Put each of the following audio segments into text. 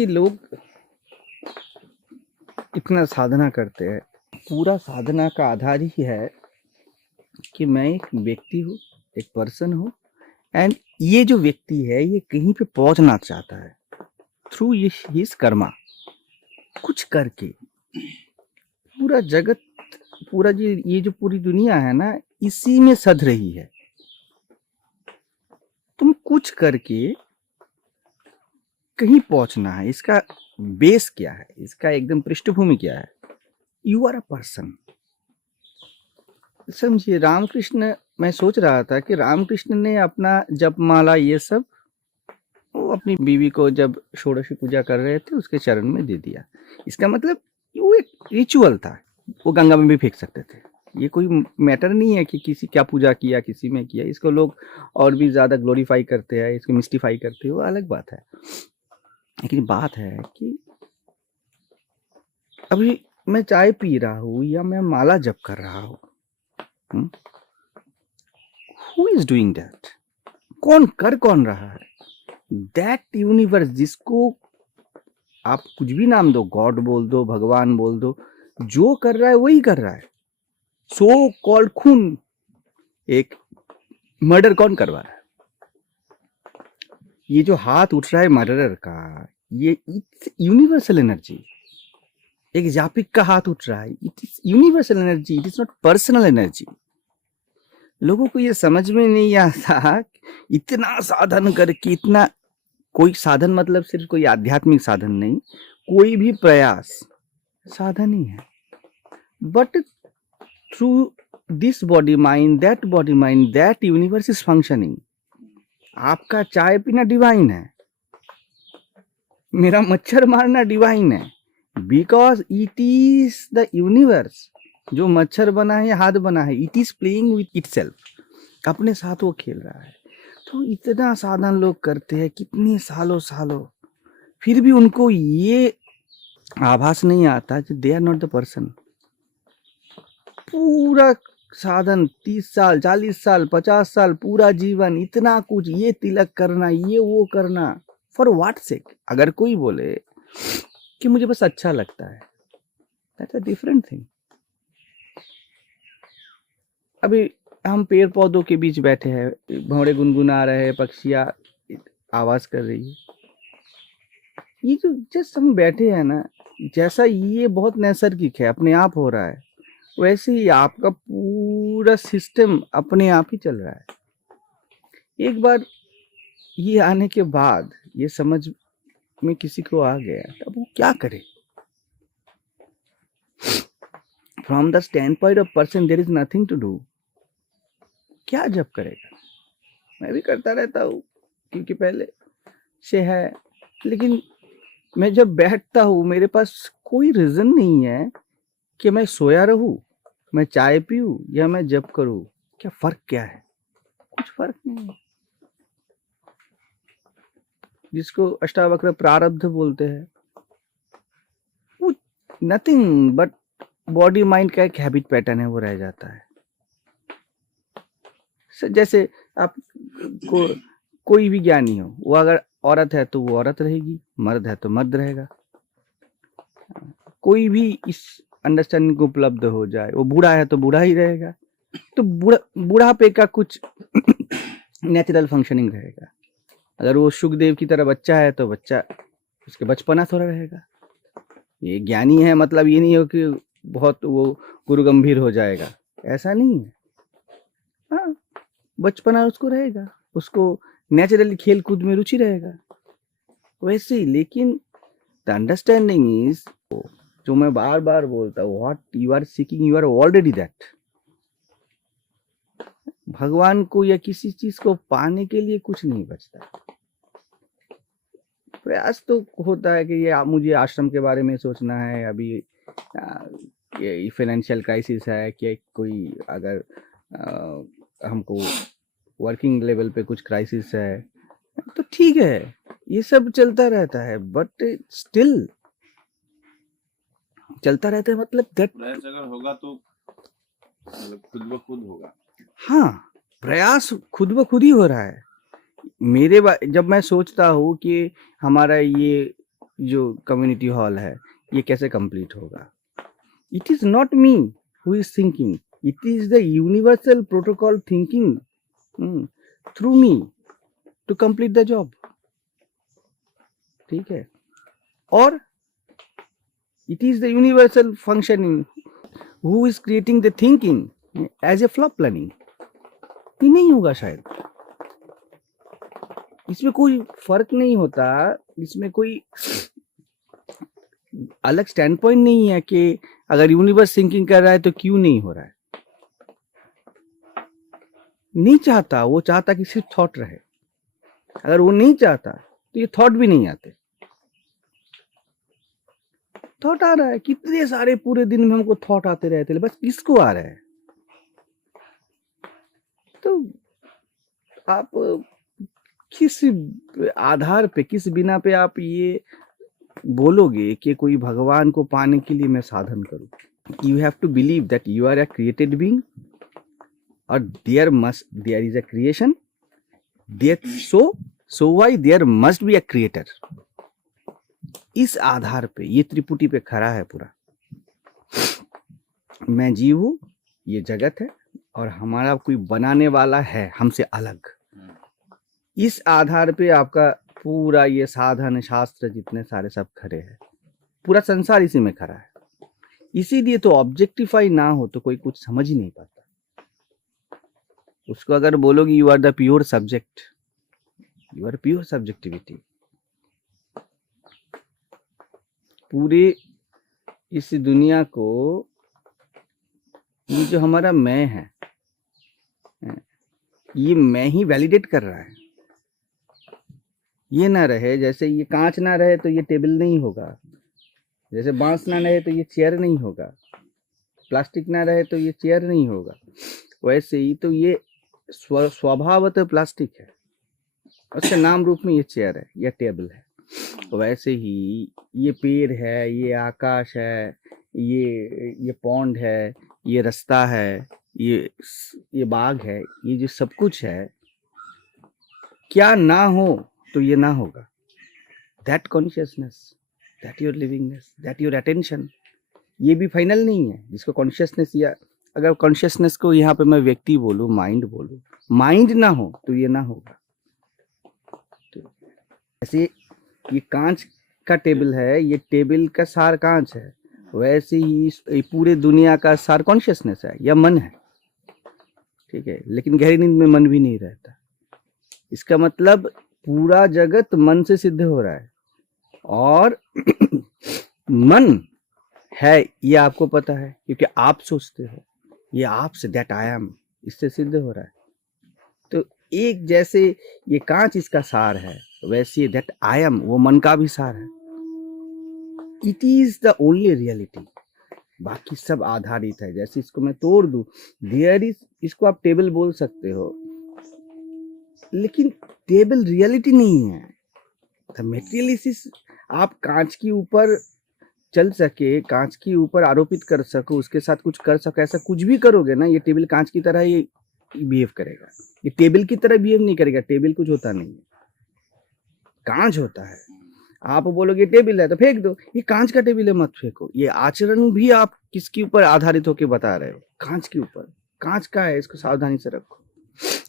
कि लोग इतना साधना करते हैं, पूरा साधना का आधार ही है कि मैं एक व्यक्ति हूँ, एक पर्सन हूँ, एंड ये जो व्यक्ति है ये कहीं पे पहुंचना चाहता है थ्रू हिज कर्मा, कुछ करके। पूरा जगत, पूरा ये जो पूरी दुनिया है ना, इसी में सध रही है। तुम कुछ करके कहीं पहुंचना है। इसका बेस क्या है, इसका एकदम पृष्ठभूमि क्या है? You are a person. समझिए, रामकृष्ण, मैं सोच रहा था कि रामकृष्ण ने अपना जपमाला ये सब वो अपनी बीवी को जब षोडशी पूजा कर रहे थे उसके चरण में दे दिया। इसका मतलब वो एक रिचुअल था, वो गंगा में भी फेंक सकते थे। ये कोई मैटर नहीं है कि किसी क्या पूजा किया, किसी में किया। इसको लोग और भी ज्यादा ग्लोरीफाई करते हैं, इसको मिस्टिफाई करते हैं, वो अलग बात है। लेकिन बात है कि अभी मैं चाय पी रहा हूँ या मैं माला जप कर रहा हूँ, हु इज डूइंग दैट? कौन रहा है? दैट यूनिवर्स, जिसको आप कुछ भी नाम दो, गॉड बोल दो, भगवान बोल दो, जो कर रहा है वही कर रहा है। सो कॉल्ड खून, एक मर्डर कौन करवा रहा है? ये जो हाथ उठ रहा है मर्डरर का, ये इट्स यूनिवर्सल एनर्जी। एक जापिक का हाथ उठ रहा है, it is universal energy, it is not personal energy. लोगों को ये समझ में नहीं आता। इतना साधन करके, इतना, कोई साधन मतलब सिर्फ कोई आध्यात्मिक साधन नहीं, कोई भी प्रयास साधन ही है। But through this body mind, that universe is functioning. आपका चाय पीना डिवाइन है, मेरा मच्छर मारना डिवाइन है, because it is the universe. जो मच्छर बना है, हाथ बना है, it is playing with itself, अपने साथ वो खेल रहा है। तो इतना साधन लोग करते हैं कितने सालों, फिर भी उनको ये आभास नहीं आता कि they are not the person. पूरा साधन 30 साल, 40 साल, 50 साल, पूरा जीवन, इतना कुछ, ये तिलक करना, ये वो करना, फॉर व्हाट सेक? अगर कोई बोले कि मुझे बस अच्छा लगता है, दैट्स अ डिफरेंट थिंग। अभी हम पेड़ पौधों के बीच बैठे हैं, भौरे गुनगुना रहे हैं, पक्षियां आवाज कर रही है। ये जो जस्ट हम बैठे हैं ना, जैसा ये बहुत नैसर्गिक है, अपने आप हो रहा है, वैसे ही आपका पूरा सिस्टम अपने आप ही चल रहा है। एक बार ये आने के बाद, ये समझ में किसी को आ गया, तब वो क्या करे? From the standpoint of person there is nothing to do. क्या जब करेगा? मैं भी करता रहता हूँ क्योंकि पहले से है, लेकिन मैं जब बैठता हूँ, मेरे पास कोई रीजन नहीं है कि मैं सोया रहूं, मैं चाय पीऊं या मैं जप करूं। क्या है? कुछ फर्क नहीं है। जिसको अष्टावक्र प्रारब्ध बोलते हैं, वो नथिंग बट बॉडी माइंड का एक हैबिट पैटर्न है, वो रह जाता है। जैसे आप कोई भी ज्ञानी हो, वो अगर औरत है तो वो औरत रहेगी, मर्द है तो मर्द रहेगा। कोई भी इस अंडरस्टैंडिंग को उपलब्ध हो जाए, वो बूढ़ा है तो बूढ़ा ही रहेगा। तो बुढ़ापे का कुछ नेचुरल फंक्शनिंग रहेगा। अगर वो सुखदेव की तरह बच्चा है तो बच्चा, उसके बचपना थोड़ा रहेगा। ये ज्ञानी है मतलब ये नहीं हो कि बहुत वो गुरु गंभीर हो जाएगा, ऐसा नहीं है। हाँ, बचपना उसको रहेगा, उसको नेचुरली खेल कूद में रुचि रहेगा वैसे ही। लेकिन द अंडरस्टैंडिंग इज, जो मैं बार बार बोलता हूँ, what you are seeking, you are already that. भगवान को या किसी चीज को पाने के लिए कुछ नहीं बचता। प्रयास तो होता है कि ये मुझे आश्रम के बारे में सोचना है, अभी ये फाइनेंशियल क्राइसिस है, कि कोई अगर हमको वर्किंग लेवल पे कुछ क्राइसिस है तो ठीक है, ये सब चलता रहता है, बट स्टिल चलता रहता है, मतलब दैट प्रयास अगर होगा तो खुद ब खुद होगा। हाँ, प्रयास खुद ब खुद ही हो रहा है। जब मैं सोचता हूँ कि हमारा ये जो कम्युनिटी हॉल है ये कैसे कंप्लीट होगा? It is not me who is thinking, it is the universal protocol thinking through me to complete the job. ठीक है, और it is the universal functioning who is creating the thinking as a flop planning। ये नहीं होगा शायद, इसमें कोई फर्क नहीं होता, इसमें कोई अलग स्टैंड पॉइंट नहीं है कि अगर यूनिवर्स थिंकिंग कर रहा है तो क्यों नहीं हो रहा है। नहीं चाहता, वो चाहता कि सिर्फ थॉट रहे। अगर वो नहीं चाहता तो ये थॉट भी नहीं आते। थॉट आ रहा है, कितने सारे पूरे दिन में हमको थॉट आते रहते हैं, बस किसको आ रहा है? तो आप किस आधार पे, किस बिना पे आप ये बोलोगे कि कोई भगवान को पाने के लिए मैं साधन करूं? You have to believe that you are a created being और there is a creation, so why there must be a creator. इस आधार पे, ये त्रिपुटी पे खड़ा है पूरा। मैं जीव हूं, ये जगत है, और हमारा कोई बनाने वाला है हमसे अलग। इस आधार पे आपका पूरा ये साधन शास्त्र जितने सारे सब खड़े हैं, पूरा संसार इसी में खड़ा है। इसीलिए तो ऑब्जेक्टिफाई ना हो तो कोई कुछ समझ ही नहीं पाता। उसको अगर बोलोगे you are the pure subject, you are pure subjectivity. पूरे इस दुनिया को ये जो हमारा मैं है, ये मैं ही वैलिडेट कर रहा है। ये ना रहे, जैसे ये कांच ना रहे तो ये टेबल नहीं होगा, जैसे बांस ना रहे तो ये चेयर नहीं होगा, प्लास्टिक ना रहे तो ये चेयर नहीं होगा, वैसे ही तो ये स्वभावतः प्लास्टिक है, उसके नाम रूप में ये चेयर है या टेबल है। वैसे ही ये पेड़ है, ये आकाश है, ये पौंड है, ये रास्ता है, ये बाग है, ये जो सब कुछ है, क्या ना हो तो ये ना होगा। That consciousness, that your livingness, that your attention, ये भी फाइनल नहीं है। जिसको कॉन्शियसनेस, या अगर कॉन्शियसनेस को यहाँ पे मैं व्यक्ति बोलूँ, माइंड बोलूँ, माइंड ना हो तो ये ना होगा। तो ऐसे ये कांच का टेबल है, ये टेबल का सार कांच है, वैसे ही पूरे दुनिया का सार कॉन्शियसनेस है या मन है। ठीक है, लेकिन गहरी नींद में मन भी नहीं रहता। इसका मतलब पूरा जगत मन से सिद्ध हो रहा है, और मन है ये आपको पता है क्योंकि आप सोचते हो, ये आपसे, दैट आई एम, इससे सिद्ध हो रहा है। तो एक जैसे ये कांच इसका सार है, वैसे दैट आई एम वो मन का भी सार है। It is the only reality, बाकी सब आधारित है। जैसे इसको मैं तोड़ दूं, देयर इज, इसको आप टेबल बोल सकते हो, लेकिन टेबल रियलिटी नहीं है। द मेटेरियलिसिस, आप कांच के ऊपर चल सके, कांच के ऊपर आरोपित कर सको, उसके साथ कुछ कर सको, ऐसा कुछ भी करोगे ना, ये टेबल कांच की तरह ये बिहेव करेगा। ये टेबल की तरह बिहेव नहीं करेगा। टेबल कुछ होता नहीं है, कांच होता है। आप बोलोगे टेबल है तो फेंक दो, ये कांच का टेबल है मत फेंको। ये आचरण भी आप किसके ऊपर आधारित होकर बता रहे हो? कांच के ऊपर। कांच का है, इसको सावधानी से रखो।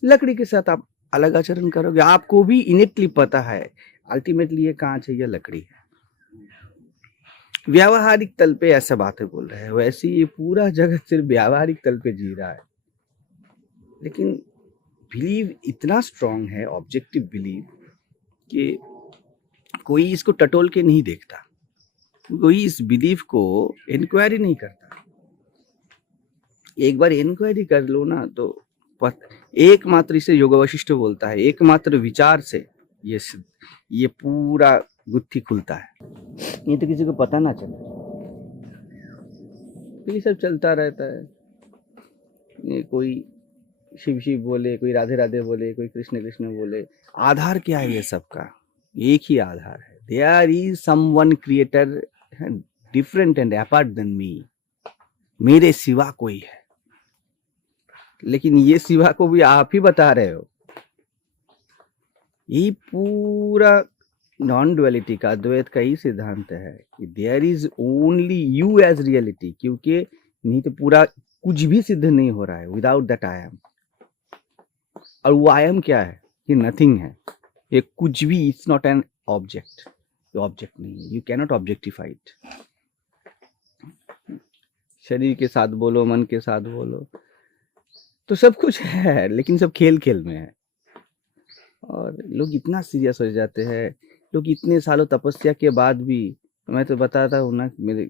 लकड़ी के साथ आप अलग आचरण करोगे, आपको भी इनेटली पता है अल्टीमेटली ये कांच है या लकड़ी है। व्यावहारिक तल पे ऐसा बातें बोल रहे हैं, वैसे ये पूरा जगत सिर्फ व्यावहारिक तल पे जी रहा है। लेकिन बिलीव इतना स्ट्रांग है, ऑब्जेक्टिव बिलीव, कि कोई इसको टटोल के नहीं देखता, कोई इस बिलीफ को इंक्वायरी नहीं करता। एक बार इंक्वायरी कर लो ना तो एकमात्र, इसे योग वशिष्ठ बोलता है, एकमात्र विचार से ये पूरा गुत्थी खुलता है। ये तो किसी को पता ना चले, तो ये सब चलता रहता है। ये कोई शिव शिव बोले, कोई राधे राधे बोले, कोई कृष्ण कृष्ण बोले, आधार क्या है ये सबका? एक ही आधार है, there is someone creator different and apart than me, मेरे सिवा कोई है। लेकिन ये सिवा को भी आप ही बता रहे हो। ये पूरा नॉन डुअलिटी का, अद्वैत का ही सिद्धांत है कि there is only you as reality, क्योंकि नहीं तो पूरा कुछ भी सिद्ध नहीं हो रहा है विदाउट दैट आई एम। और वो आई एम क्या है? ये नथिंग है, ये कुछ भी, इट्स नॉट एन ऑब्जेक्ट, ये ऑब्जेक्ट नहीं है, यू कैनॉट ऑब्जेक्टिफाई इट। शरीर के साथ बोलो, मन के साथ बोलो, तो सब कुछ है, लेकिन सब खेल खेल में है। और लोग इतना सीरियस हो जाते हैं, लोग इतने सालों तपस्या के बाद भी, मैं तो बताता हूँ ना, मेरे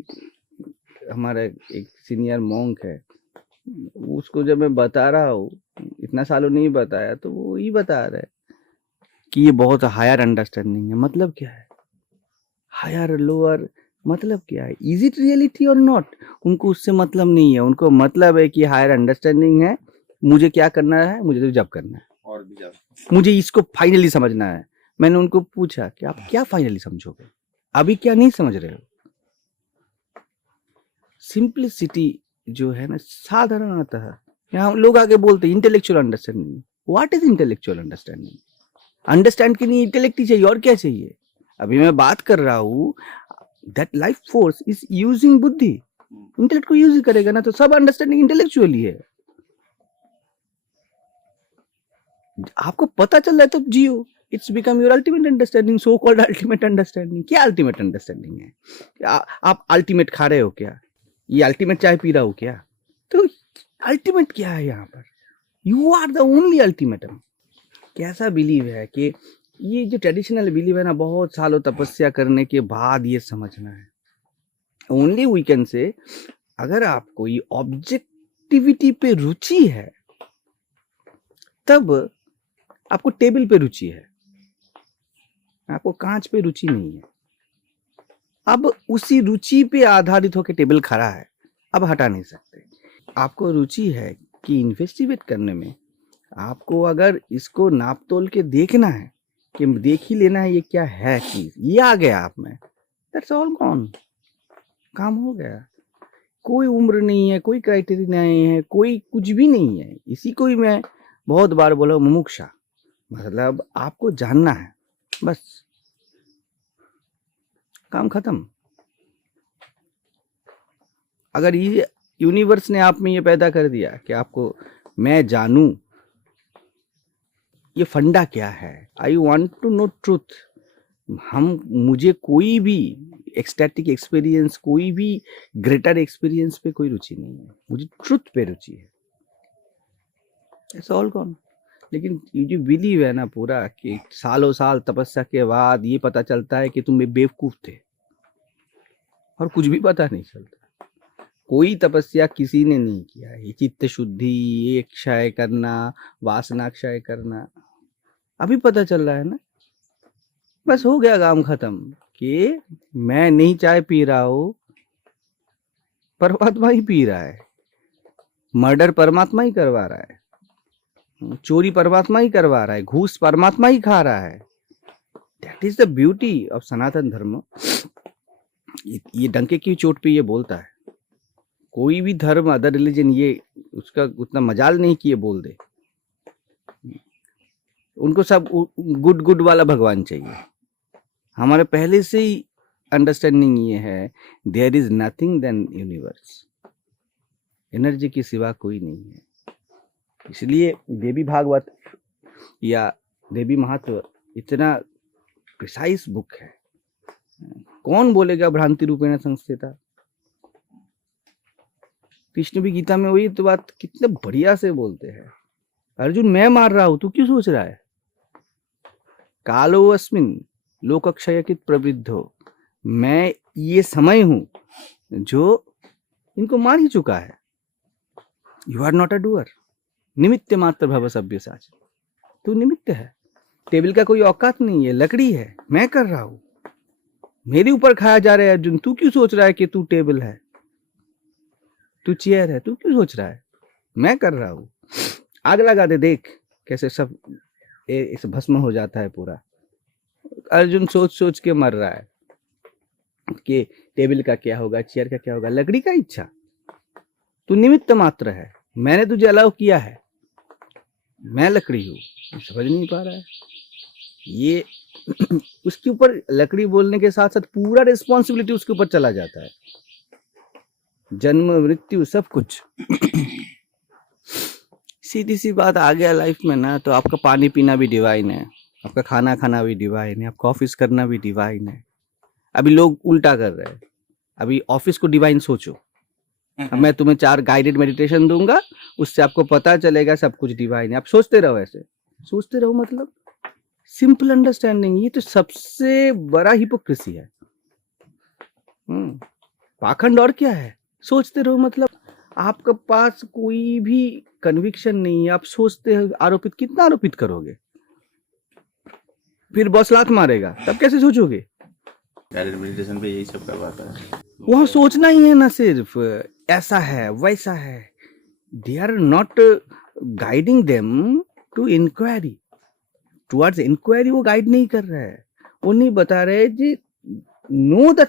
हमारा एक सीनियर मॉन्क है, उसको जब मैं बता रहा हूँ, इतना सालों नहीं बताया, तो वो ही बता रहा है कि ये बहुत हायर अंडरस्टैंडिंग है। मतलब क्या है हायर लोअर? मतलब क्या है? इज इट रियलिटी और नॉट? उनको उससे मतलब नहीं है, उनको मतलब है कि हायर अंडरस्टैंडिंग है, मुझे क्या करना है, मुझे तो जब करना है, और भी ज्यादा, मुझे इसको फाइनली समझना है। मैंने उनको पूछा कि आप क्या फाइनली समझोगे, अभी क्या नहीं समझ रहे हो? सिंप्लिसिटी जो है ना, साधारणतः यहाँ लोग आगे बोलते हैं intellectual understanding. What is intellectual understanding? Understand के लिए इंटेलेक्ट ही चाहिए, और क्या चाहिए? अभी मैं बात कर रहा हूँ that life force is using बुद्धि, इंटेलेक्ट को यूज करेगा ना, तो सब अंडरस्टैंडिंग इंटेलेक्चुअल ही है। आपको पता चल रहा है तब जियो, it's become your ultimate understanding, so called ultimate understanding. क्या अल्टीमेट अंडरस्टैंडिंग है? आप अल्टीमेट खा रहे हो क्या? ये अल्टीमेट चाय पी रहा हो क्या? तो अल्टीमेट क्या है यहाँ पर? You are the only ultimatum. कैसा बिलीव है कि ये जो ट्रेडिशनल बिलीव है ना, बहुत सालों तपस्या करने के बाद ये समझना है। ओनली वी कैन से, अगर आपको ये ऑब्जेक्टिविटी पे रुचि है, तब आपको टेबल पे रुचि है, आपको कांच पे रुचि नहीं है। अब उसी रुचि पे आधारित होकर टेबल खड़ा है, अब हटा नहीं सकते। आपको रुचि है कि इन्वेस्टिगेट करने में, आपको अगर इसको नाप तोल के देखना है, कि देख ही लेना है ये क्या है चीज, ये आ गया आप में, दैट्स ऑल गॉन, काम हो गया। कोई उम्र नहीं है, कोई क्राइटेरिया नहीं है, कोई कुछ भी नहीं है। इसी को ही मैं बहुत बार बोला, मुमुक्षा, मतलब आपको जानना है, बस काम खत्म। अगर ये यूनिवर्स ने आप में ये पैदा कर दिया कि आपको मैं जानूं, ये फंडा क्या है, I want to know truth. मुझे कोई भी एक्सटैटिक एक्सपीरियंस, कोई भी ग्रेटर एक्सपीरियंस पे कोई रुचि नहीं है, मुझे ट्रुथ पे रुचि है, इट्स ऑल गॉन। लेकिन ये जो बिलीव है ना पूरा, कि सालों साल तपस्या के बाद ये पता चलता है कि तुम बेवकूफ थे, और कुछ भी पता नहीं चलता। कोई तपस्या किसी ने नहीं किया, ये चित्त शुद्धि, ये क्षय करना, वासना क्षय करना, अभी पता चल रहा है ना, बस हो गया काम खत्म। कि मैं नहीं चाय पी रहा हूं, परमात्मा ही पी रहा है, मर्डर परमात्मा ही करवा रहा है, चोरी परमात्मा ही करवा रहा है, घूस परमात्मा ही खा रहा है। That is the beauty of Sanatan Dharma. ये डंके की चोट पे ये बोलता है, कोई भी धर्म, अदर रिलीजन, ये उसका उतना मजाल नहीं कि ये बोल दे। उनको सब गुड गुड वाला भगवान चाहिए। हमारे पहले से ही अंडरस्टैंडिंग ये है, there is nothing than universe, energy के सिवा कोई नहीं है। इसलिए देवी भागवत या देवी महत्व इतना प्रिसाइज बुक है। कौन बोलेगा भ्रांति रूपेण संस्थिता? कृष्ण भी गीता में वही तो बात कितने बढ़िया से बोलते हैं, अर्जुन मैं मार रहा हूं, तू क्यों सोच रहा है? कालो अस्मिन लोकक्षयकित प्रवृद्धो, मैं ये समय हूं जो इनको मार ही चुका है। You are not a doer, निमित्त मात्र भव सव्यसाच, तू निमित्त है। टेबल का कोई औकात नहीं है, लकड़ी है, मैं कर रहा हूं, मेरे ऊपर खाया जा रहा है। अर्जुन तू क्यों सोच रहा है कि तू टेबल है, तू चेयर है, तू क्यों सोच रहा है? मैं कर रहा हूं। आग लगा दे, देख कैसे सब इस भस्म हो जाता है पूरा। अर्जुन सोच सोच के मर रहा है कि टेबल का क्या होगा, चेयर का क्या होगा, लकड़ी का इच्छा। तू निमित्त मात्र है, मैंने तुझे अलाउ किया है, मैं लकड़ी हूं, समझ नहीं पा रहा है। ये उसके ऊपर लकड़ी बोलने के साथ साथ पूरा रिस्पॉन्सिबिलिटी उसके ऊपर चला जाता है, जन्म मृत्यु सब कुछ। सीधी सी बात, आ गया लाइफ में ना तो आपका पानी पीना भी डिवाइन है, आपका खाना खाना भी डिवाइन है, आपका ऑफिस करना भी डिवाइन है। अभी लोग उल्टा कर रहे हैं, अभी ऑफिस को डिवाइन सोचो। अब मैं तुम्हें 4 गाइडेड मेडिटेशन दूंगा, उससे आपको पता चलेगा सब कुछ डिवाइन है। आप सोचते रहो, ऐसे सोचते रहो, मतलब सिंपल अंडरस्टैंडिंग। ये तो सबसे बड़ा हिपोक्रेसी है। पाखंड और क्या है? सोचते रहो, मतलब आपके पास कोई भी कन्विक्शन नहीं है, आप सोचते हो, आरोपित कितना आरोपित करोगे? फिर बॉस लात मारेगा तब कैसे सोचोगे? गाइडेड मेडिटेशन पे यही सब करवाता है। वहां सोचना ही है ना, सिर्फ ऐसा है वैसा है। They are not guiding them to inquiry, towards inquiry वो गाइड नहीं कर रहा है। वो नहीं बता रहे जी know the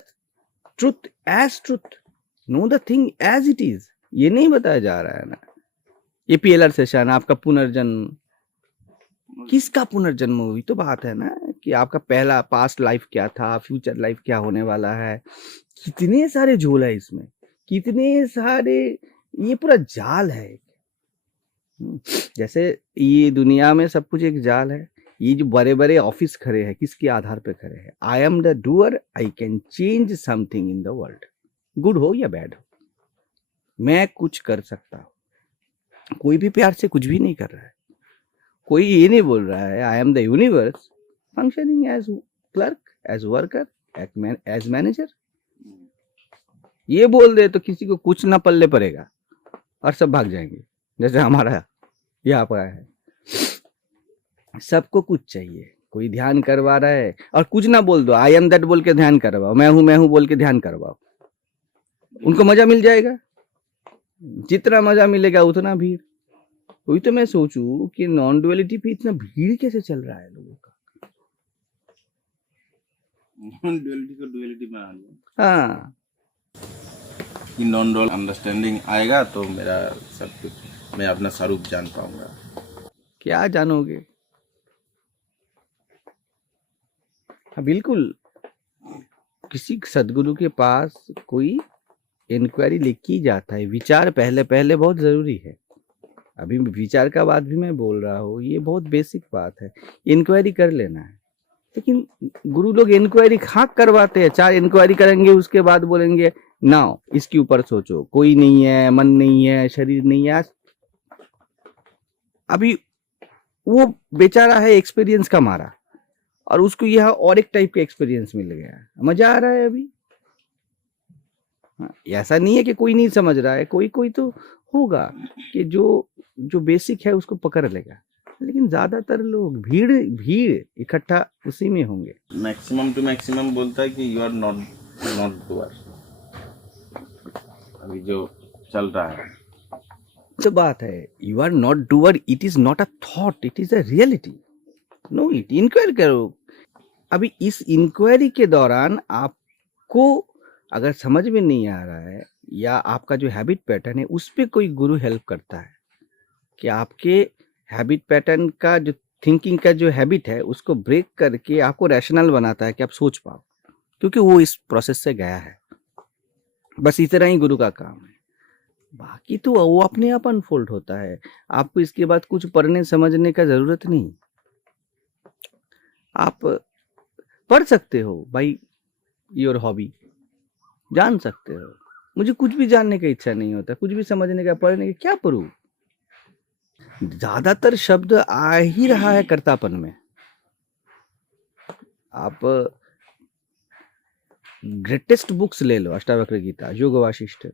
truth as truth, know the thing as it is, ये नहीं बताया जा रहा है ना। ये पीएलआर सेशन, आपका पुनर्जन्म, किसका पुनर्जन्म हुई तो बात है ना, कि आपका पहला पास्ट लाइफ क्या था, फ्यूचर लाइफ क्या होने वाला है। कितने सारे झोल है इसमें, कितने सारे, ये पूरा जाल है। जैसे ये दुनिया में सब कुछ एक जाल है। ये जो बड़े बड़े ऑफिस खड़े हैं, किसके आधार पे खड़े हैं? आई am the doer, I can change something in the world, good हो या बैड हो, मैं कुछ कर सकता हूं। कोई भी प्यार से कुछ भी नहीं कर रहा है, कोई ये नहीं बोल रहा है I am the universe functioning as clerk, as worker, as manager. ये बोल दे तो किसी को कुछ ना पल्ले पड़ेगा और सब भाग जाएंगे, जैसे हमारा यहाँ पर है। सबको कुछ चाहिए, कोई ध्यान करवा रहा है और कुछ ना बोल दो, आई एम दैट बोल के ध्यान करवाओ, मैं हूं बोल के ध्यान करवाओ, उनको मजा मिल जाएगा। जितना मजा मिलेगा उतना भीड़। वही तो मैं सोचूं कि नॉन डुअलिटी पे इतना भीड़ कैसे चल रहा है लोगों का। नॉन डुअलिटी को डुअलिटी में आ गया। हाँ, कि नॉन डुअल अंडरस्टैंडिंग आएगा तो मेरा सब कुछ, मैं अपना स्वरूप जान पाऊंगा। क्या जानोगे? हाँ, बिल्कुल। किसी सदगुरु के पास कोई इंक्वायरी लिखी जाता है। विचार पहले पहले बहुत जरूरी है। अभी विचार का बात भी मैं बोल रहा हूँ, ये बहुत बेसिक बात है। इंक्वायरी कर लेना है, लेकिन गुरु लोग इंक्वायरी खाक करवाते हैं। 4 इंक्वायरी करेंगे, उसके बाद बोलेंगे नाउ इसके ऊपर सोचो, कोई नहीं है, मन नहीं है, शरीर नहीं है। अभी वो बेचारा है एक्सपीरियंस का मारा, और उसको यह और एक टाइप का एक्सपीरियंस मिल गया, मजा आ रहा है अभी। ऐसा नहीं है कि कोई नहीं समझ रहा है, कोई कोई तो होगा कि जो बेसिक है उसको पकड़ लेगा, लेकिन ज्यादातर लोग भीड़ इकट्ठा उसी में होंगे। मैक्सिमम टू मैक्सिमम बोलता है कि यू आर नॉट डूअर। अभी जो चल रहा है तो बात है, you are not doer, it is not a thought, it is a reality. Know it, inquiry करो। अभी इस इंक्वायरी के दौरान आपको अगर समझ में नहीं आ रहा है, या आपका जो हैबिट पैटर्न है उस पर कोई गुरु हेल्प करता है कि आपके हैबिट पैटर्न का जो थिंकिंग का जो हैबिट है उसको ब्रेक करके आपको रैशनल बनाता है कि आप सोच पाओ, क्योंकि वो इस प्रोसेस से गया है। बस इतना ही गुरु का काम है। बाकी तो वो अपने आप अनफोल्ड होता है। आपको इसके बाद कुछ पढ़ने समझने का जरूरत नहीं। आप पढ़ सकते हो भाई, योर हॉबी, जान सकते हो। मुझे कुछ भी जानने का इच्छा नहीं होता, कुछ भी समझने का, पढ़ने का, क्या पढ़ूं? ज्यादातर शब्द आ ही रहा है कर्तापन में। आप ग्रेटेस्ट बुक्स ले लो, अष्टावक्र गीता, योग वाशिष्ठ,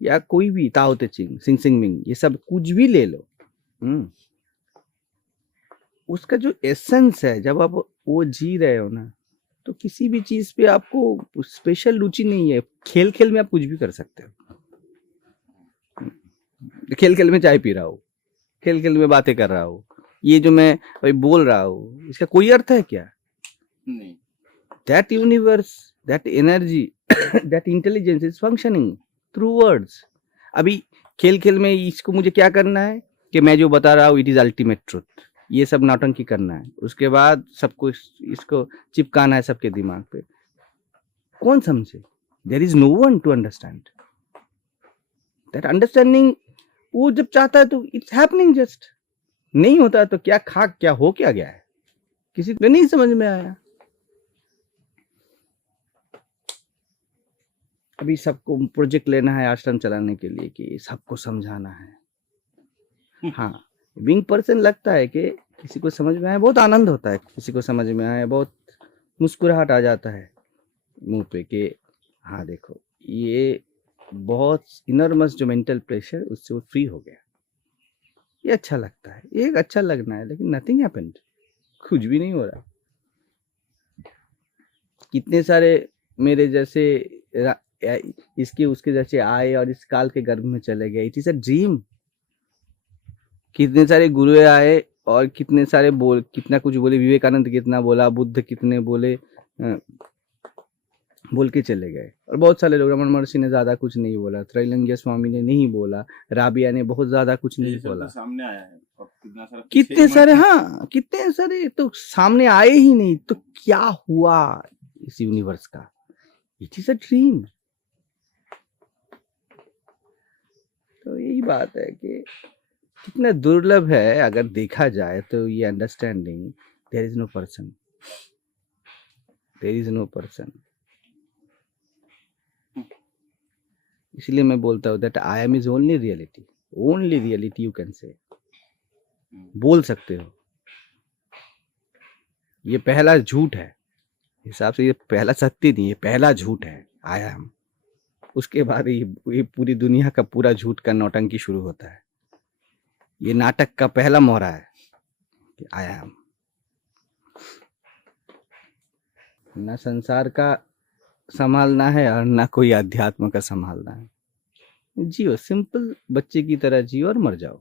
या कोई भी ताओ ते चिंग, सिंग सिंग मिंग, ये सब कुछ भी ले लो। उसका जो एसेंस है, जब आप वो जी रहे हो ना, तो किसी भी चीज पे आपको स्पेशल रुचि नहीं है। खेल खेल में आप कुछ भी कर सकते हो। खेल खेल में चाय पी रहा हो, खेल खेल में बातें कर रहा हो, ये जो मैं भाई बोल रहा हूँ, इसका कोई अर्थ है क्या? नहीं। That universe, that energy, that intelligence is functioning through words. अभी खेल खेल में इसको मुझे क्या करना है कि मैं जो बता रहा हूँ इट इज अल्टीमेट ट्रुथ, ये सब नौटंकी करना है, उसके बाद सबको इसको चिपकाना है सबके दिमाग पे। कौन समझे? There is no one to understand that understanding. वो जब चाहता है तो इट्स हैपनिंग, जस्ट नहीं होता है तो क्या खाक क्या हो क्या गया है, किसी को नहीं समझ में आया। अभी सबको प्रोजेक्ट लेना है आश्रम चलाने के लिए कि सबको समझाना है। हाँ, विंग पर्सन लगता है कि किसी को समझ में आए बहुत आनंद होता है, किसी को समझ में आए बहुत मुस्कुराहट आ जाता है मुंह पे कि हाँ देखो ये बहुत इनरमस जो मेंटल प्रेशर उससे वो फ्री हो गया। ये अच्छा लगता है, ये एक अच्छा लगना है, लेकिन नथिंग हैपेंड, कुछ भी नहीं हो रहा। कितने सारे मेरे जैसे इसके उसके जैसे आए और इस काल के गर्भ में चले गए। It is a dream. कितने सारे गुरु आए और कितने सारे कितना कुछ बोले, विवेकानंद कितना बोला, बुद्ध कितने बोले, बोल के चले गए। और बहुत सारे लोग, रमन महर्षि ने ज्यादा कुछ नहीं बोला, त्रैलंग्य स्वामी ने नहीं बोला, राबिया ने बहुत ज्यादा कुछ नहीं बोला। तो सामने आया है कितने सारे, हाँ कितने सारे तो सामने आए ही नहीं। तो क्या हुआ इस यूनिवर्स का? It is a dream. तो यही बात है कि कितना दुर्लभ है अगर देखा जाए तो ये understanding. There is no person, there is no person. इसलिए मैं बोलता हूँ that I am is only reality, only reality you can say. बोल सकते हो। ये पहला झूठ है, हिसाब से ये पहला सत्य नहीं, ये पहला झूठ है आई एम। उसके बाद ये पूरी दुनिया का पूरा झूठ का नौटंकी शुरू होता है। ये नाटक का पहला मोहरा है कि आई एम। ना संसार का संभालना है और ना कोई अध्यात्म का संभालना है। जियो सिंपल बच्चे की तरह जियो और मर जाओ,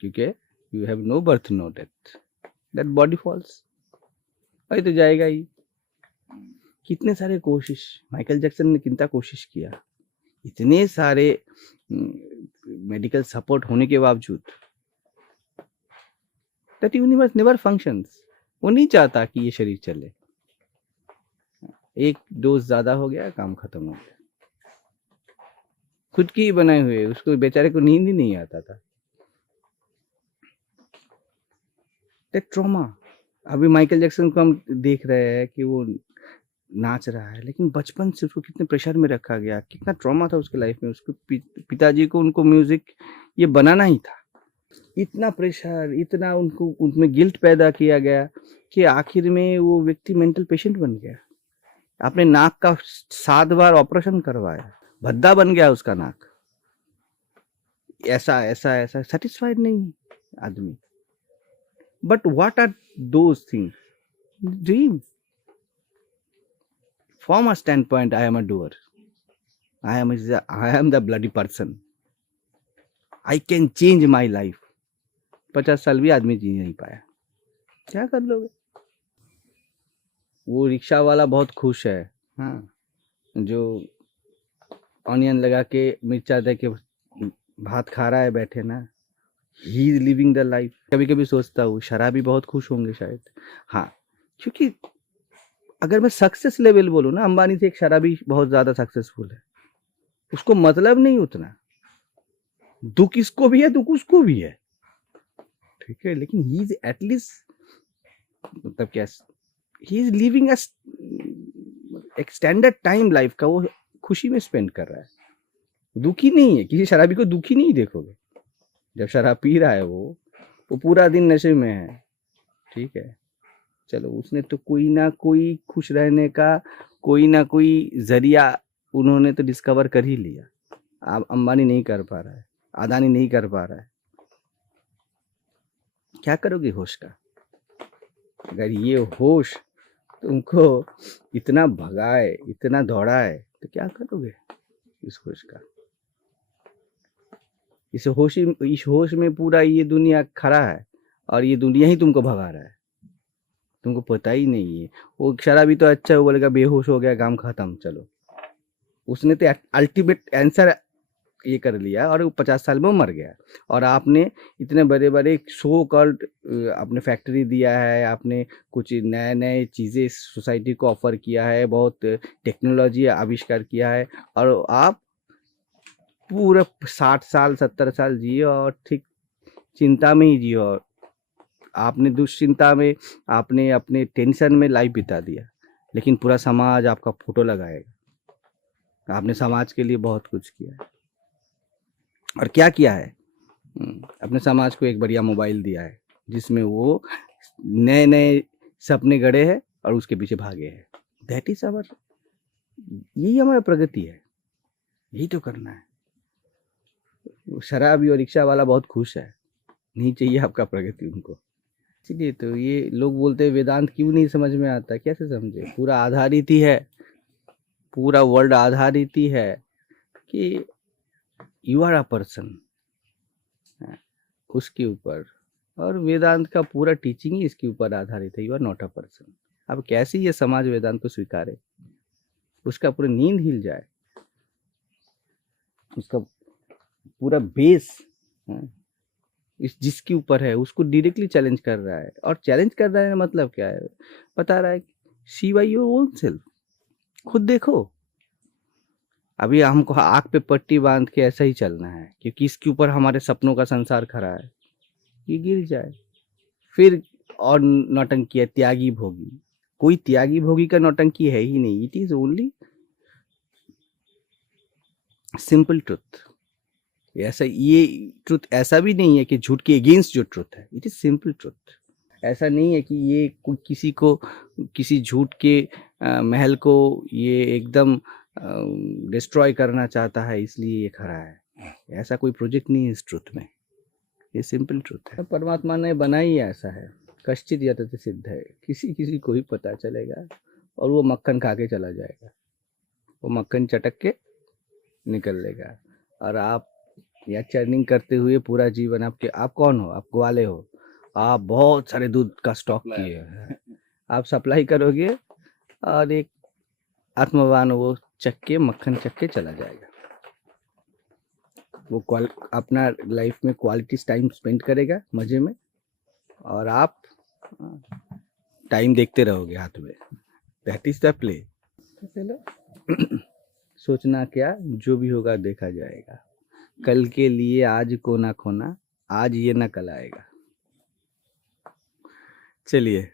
क्योंकि you have no birth no death, that body falls, वही तो जाएगा ही। कितने सारे कोशिश माइकल जैक्सन ने कितना कोशिश किया, इतने सारे मेडिकल सपोर्ट होने के बावजूद दैट यूनिवर्स नेवर फंक्शंस। वो नहीं चाहता कि ये शरीर चले। एक डोज ज्यादा हो गया, काम खत्म हो गया। खुद की ही बनाए हुए, उसको बेचारे को नींद ही नहीं आता था। ट्रॉमा। अभी माइकल जैक्सन को हम देख रहे हैं कि वो नाच रहा है, लेकिन बचपन से उसको कितने प्रेशर में रखा गया, कितना ट्रॉमा था उसके लाइफ में। उसके पिताजी को उनको म्यूजिक ये बनाना ही था। इतना प्रेशर, इतना उनको उनमें गिल्ट पैदा किया गया कि आखिर में वो व्यक्ति मेंटल पेशेंट बन गया। अपने नाक का 7 बार ऑपरेशन करवाया, भद्दा बन गया उसका नाक। ऐसा ऐसा ऐसा सेटिस्फाइड नहीं आदमी। But what are those things? Dream. From a standpoint, I am a doer. I am the bloody person. I can change my life. 50 साल भी आदमी जी नहीं पाया, क्या कर लोगे? वो रिक्शा वाला बहुत खुश है, हाँ, जो ऑनियन लगा के मिर्चा दे के भात खा रहा है बैठे ना, he is living the life. कभी कभी सोचता हूँ शराबी बहुत खुश होंगे शायद, हाँ, क्योंकि अगर मैं सक्सेस लेवल बोलूँ ना, अंबानी से एक शराबी बहुत ज्यादा सक्सेसफुल है। उसको मतलब नहीं उतना, दुख इसको भी है दुख उसको भी है, ठीक है, लेकिन ही इज एटलीस्ट, मतलब क्या, ही इज लिविंग एक स्टैंडर्ड टाइम लाइफ का, वो खुशी में स्पेंड कर रहा है, दुखी नहीं है। किसी शराबी को दुखी नहीं देखोगे। जब शराब पी रहा है वो पूरा दिन नशे में है, ठीक है, चलो उसने तो कोई ना कोई खुश रहने का कोई ना कोई जरिया उन्होंने तो डिस्कवर कर ही लिया। अब अंबानी नहीं कर पा रहा है, अदानी नहीं कर पा रहा है, क्या करोगे होश का? अगर ये होश तुमको इतना भगाए, इतना दौड़ाए, तो क्या करोगे इस होश का? इस होश में पूरा ये दुनिया खड़ा है और ये दुनिया ही तुमको भगा रहा है, तुमको पता ही नहीं है। वो शराबी तो अच्छा है, वो बोलेगा बेहोश हो गया काम खत्म, चलो। उसने तो अल्टीमेट आंसर ये कर लिया और वो 50 साल में वो मर गया। और आपने इतने बड़े बड़े सो कॉल्ड आपने फैक्ट्री दिया है, आपने कुछ नए नए चीज़ें सोसाइटी को ऑफर किया है, बहुत टेक्नोलॉजी आविष्कार किया है, और आप पूरा 60 साल 70 साल जिए और ठीक चिंता में ही जिए, और आपने दुश्चिंता में, आपने अपने टेंशन में लाइफ बिता दिया। लेकिन पूरा समाज आपका फोटो लगाएगा। आपने समाज के लिए बहुत कुछ किया है। और क्या किया है? अपने समाज को एक बढ़िया मोबाइल दिया है जिसमें वो नए नए सपने गढ़े हैं और उसके पीछे भागे हैं। दैट इज आवर, यही हमारा प्रगति है, यही तो करना है। शराबी और रिक्शा वाला बहुत खुश है, नहीं चाहिए आपका प्रगति उनको। इसीलिए तो ये लोग बोलते हैं वेदांत क्यों नहीं समझ में आता, कैसे समझे? पूरा आधारित ही है, पूरा वर्ल्ड आधारित ही है कि यू आर अ पर्सन, उसके ऊपर। और वेदांत का पूरा टीचिंग ही इसके ऊपर आधारित है, you are not a person. अब कैसे ये समाज वेदांत को स्वीकारे, उसका पूरा नींद हिल जाए, उसका पूरा बेस इस जिसके ऊपर है उसको डायरेक्टली चैलेंज कर रहा है। और चैलेंज कर रहा है मतलब क्या है? बता रहा है सी बाई योर ओन सेल्फ, खुद देखो। अभी हमको आँख पे पट्टी बांध के ऐसा ही चलना है क्योंकि इसके ऊपर हमारे सपनों का संसार खड़ा है। ये गिर जाए फिर और नौटंकी है, त्यागी भोगी। कोई त्यागी भोगी का नौटंकी है ही नहीं। It is only simple truth. ऐसा ये ट्रुथ ऐसा भी नहीं है कि झूठ के अगेंस्ट जो ट्रुथ है, इट इज सिंपल ट्रुथ। ऐसा नहीं है कि ये कोई किसी को, किसी झूठ के महल को ये एकदम डिस्ट्रॉय करना चाहता है इसलिए ये खड़ा है। ऐसा कोई प्रोजेक्ट नहीं है इस ट्रुथ में, ये सिंपल ट्रुथ है। परमात्मा ने बना ही ऐसा है, कश्चित यतते सिद्ध है। किसी किसी को ही पता चलेगा और वो मक्खन खा के चला जाएगा, वो मक्खन चटक के निकल लेगा। और आप या चर्निंग करते हुए पूरा जीवन आप कौन हो? आप ग्वाले हो, आप बहुत सारे दूध का स्टॉक किए हैं, आप सप्लाई करोगे और एक आत्मवान वो चख के मक्खन चख के चला जाएगा। वो अपना लाइफ में क्वालिटी टाइम स्पेंड करेगा मजे में, और आप टाइम देखते रहोगे हाथ में। That is the play. चलो सोचना क्या, जो भी होगा देखा जाएगा। कल के लिए आज को ना खोना, आज ये ना कल आएगा। चलिए।